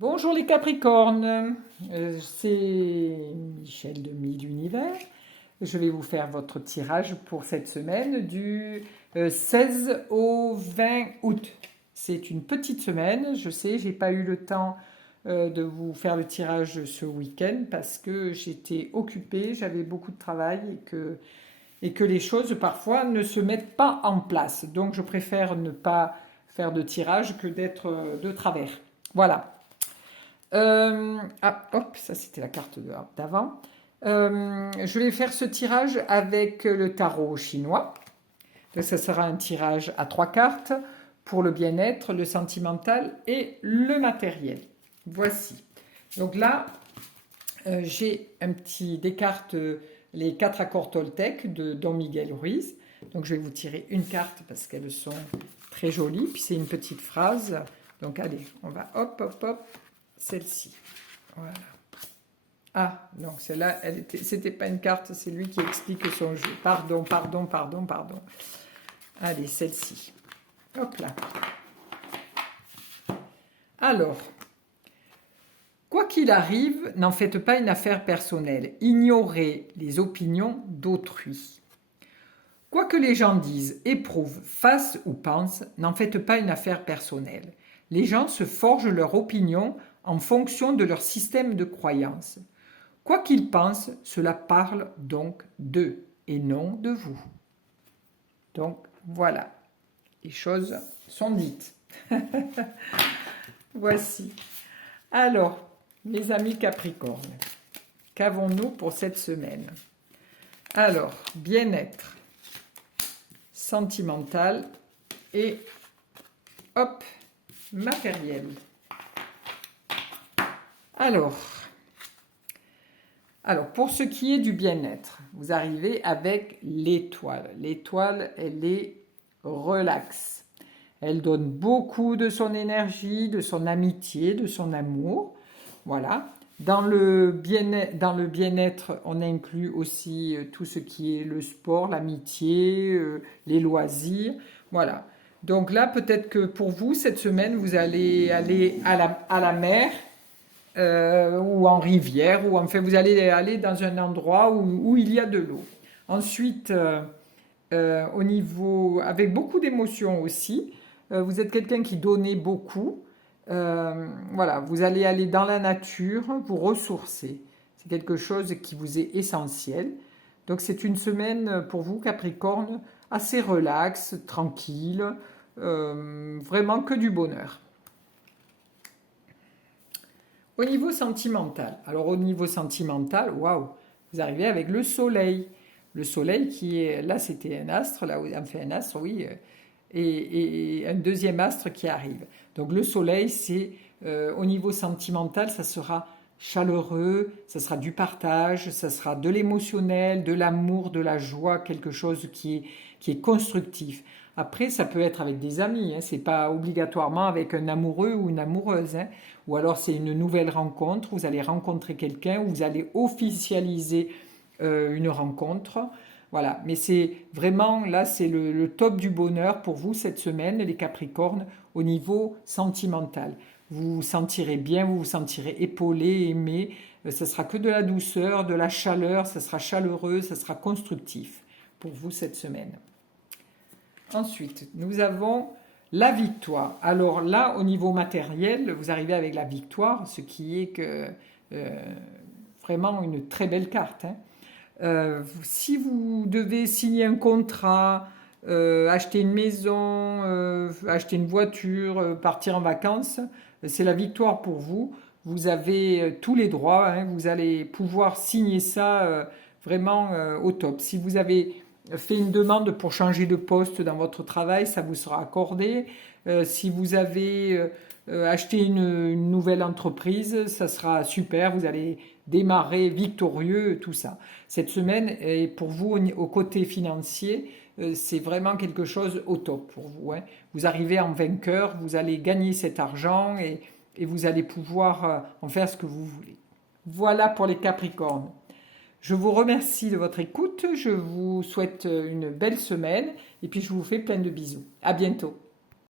Bonjour les Capricornes, c'est Michel de 1000 Univers. Je vais vous faire votre tirage pour cette semaine du 16 au 20 août. C'est une petite semaine, je sais, j'ai pas eu le temps de vous faire le tirage ce week-end parce que j'étais occupée, j'avais beaucoup de travail et que les choses parfois ne se mettent pas en place. Donc je préfère ne pas faire de tirage que d'être de travers. Voilà. Hop, ça c'était la carte d'avant. Je vais faire ce tirage avec le tarot chinois. Donc, ça sera un tirage à 3 cartes pour le bien-être, le sentimental et le matériel. Voici. Donc là, j'ai des cartes, les 4 accords Toltec de Don Miguel Ruiz. Donc je vais vous tirer une carte parce qu'elles sont très jolies. Puis c'est une petite phrase. Donc allez, on va hop, hop, hop. Celle-ci. Voilà. Ah, donc celle-là, c'était pas une carte, c'est lui qui explique son jeu. Pardon. Allez, celle-ci. Hop là. Alors, quoi qu'il arrive, n'en faites pas une affaire personnelle. Ignorez les opinions d'autrui. Quoi que les gens disent, éprouvent, fassent ou pensent, n'en faites pas une affaire personnelle. Les gens se forgent leur opinion en fonction de leur système de croyance. Quoi qu'ils pensent, cela parle donc d'eux et non de vous. Donc voilà, les choses sont dites. Voici. Alors, mes amis Capricorne, qu'avons-nous pour cette semaine? Alors, bien-être, sentimental et hop, matériel. Alors, pour ce qui est du bien-être, vous arrivez avec l'étoile. L'étoile, elle est relaxe. Elle donne beaucoup de son énergie, de son amitié, de son amour. Voilà. Dans le bien-être, on inclut aussi tout ce qui est le sport, l'amitié, les loisirs. Voilà. Donc là, peut-être que pour vous, cette semaine, vous allez aller à la mer, ou en rivière, ou enfin vous allez aller dans un endroit où il y a de l'eau. Ensuite, au niveau, avec beaucoup d'émotions aussi, vous êtes quelqu'un qui donnait beaucoup. Voilà, vous allez aller dans la nature, vous ressourcer. C'est quelque chose qui vous est essentiel. Donc c'est une semaine pour vous, Capricorne, assez relax, tranquille, vraiment que du bonheur. Au niveau sentimental, alors au niveau sentimental, waouh, vous arrivez avec le soleil. Le soleil qui est, là c'était un astre, là on fait un astre, oui, et un deuxième astre qui arrive. Donc le soleil, c'est au niveau sentimental, ça sera chaleureux, ça sera du partage, ça sera de l'émotionnel, de l'amour, de la joie, quelque chose qui est constructif. Après, ça peut être avec des amis, hein, c'est pas obligatoirement avec un amoureux ou une amoureuse, hein. Ou alors c'est une nouvelle rencontre, vous allez rencontrer quelqu'un, vous allez officialiser une rencontre. Voilà, mais c'est vraiment, là, c'est le top du bonheur pour vous cette semaine, les Capricornes, au niveau sentimental. Vous vous sentirez bien, vous vous sentirez épaulé, aimé. Ce sera que de la douceur, de la chaleur, ça sera chaleureux, ça sera constructif pour vous cette semaine. Ensuite, nous avons la victoire. Alors là, au niveau matériel, vous arrivez avec la victoire, ce qui est que vraiment une très belle carte, hein. Si vous devez signer un contrat, acheter une maison, acheter une voiture, partir en vacances, c'est la victoire pour vous. Vous avez tous les droits, hein, vous allez pouvoir signer ça vraiment au top. Si vous avez fait une demande pour changer de poste dans votre travail, ça vous sera accordé. Si vous avez acheté une nouvelle entreprise, ça sera super, vous allez démarrer victorieux, tout ça. Cette semaine, et pour vous, au côté financier, c'est vraiment quelque chose au top pour vous, hein. Vous arrivez en vainqueur, vous allez gagner cet argent et vous allez pouvoir en faire ce que vous voulez. Voilà pour les Capricornes. Je vous remercie de votre écoute, je vous souhaite une belle semaine et puis je vous fais plein de bisous. À bientôt.